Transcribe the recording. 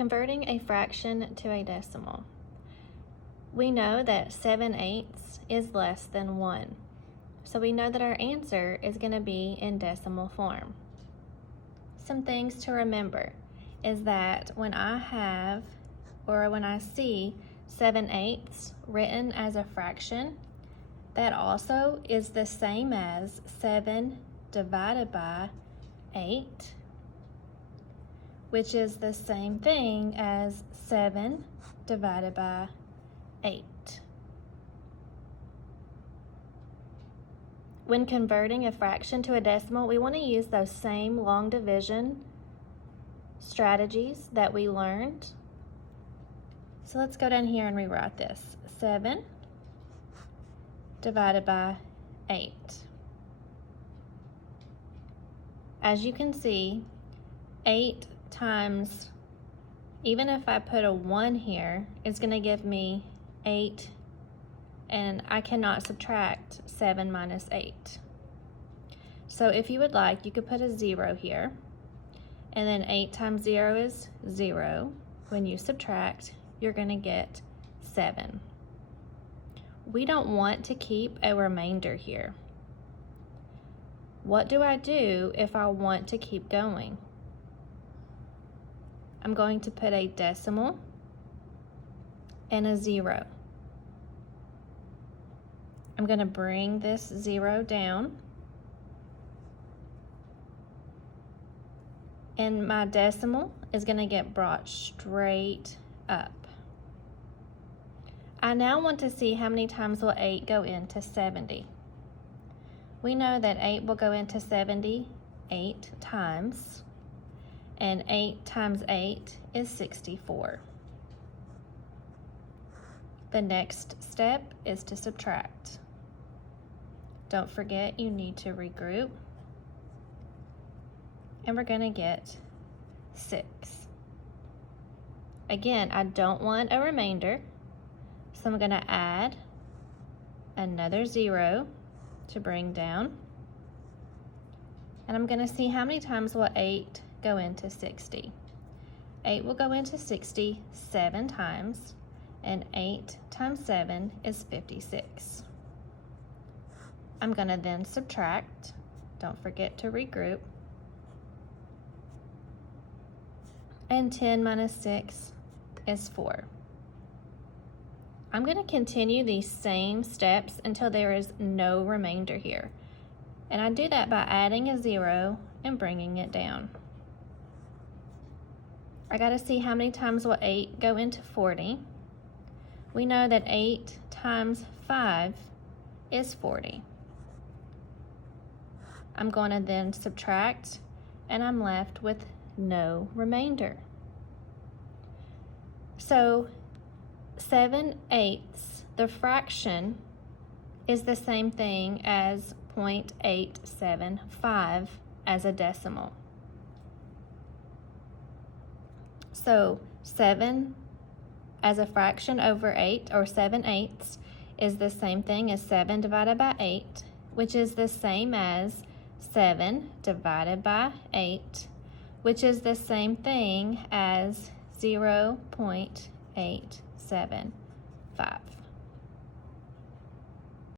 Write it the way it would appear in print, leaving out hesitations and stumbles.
Converting a fraction to a decimal. We know that 7/8 is less than 1. So we know that our answer is going to be in decimal form. Some things to remember is that when I see 7/8 written as a fraction, that also is the same as 7 divided by 8, which is the same thing as 7 divided by 8. When converting a fraction to a decimal, we want to use those same long division strategies that we learned. So let's go down here and rewrite this. 7 divided by 8. As you can see, 8 times, even if I put a 1 here, it's going to give me 8, and I cannot subtract 7 minus 8. So if you would like, you could put a 0 here, and then 8 times 0 is 0. When you subtract, you're going to get 7. We don't want to keep a remainder here. What do I do if I want to keep going? I'm going to put a decimal and a 0. I'm going to bring this 0 down, and my decimal is going to get brought straight up. I now want to see how many times will 8 go into 70. We know that 8 will go into 70 8 times, and 8 times 8 is 64. The next step is to subtract. Don't forget, you need to regroup, and we're going to get 6. Again, I don't want a remainder, so I'm going to add another 0 to bring down, and I'm going to see how many times will 8 go into 60. 8 will go into 60 7 times, and 8 times 7 is 56. I'm going to then subtract. Don't forget to regroup. And 10 minus 6 is 4. I'm going to continue these same steps until there is no remainder here. And I do that by adding a 0 and bringing it down. I got to see how many times will 8 go into 40. We know that 8 times 5 is 40. I'm going to then subtract, and I'm left with no remainder. So 7/8, the fraction, is the same thing as 0.875 as a decimal. So 7 as a fraction over 8, or 7/8, is the same thing as 7 divided by 8, which is the same as 7 divided by 8, which is the same thing as 0.875.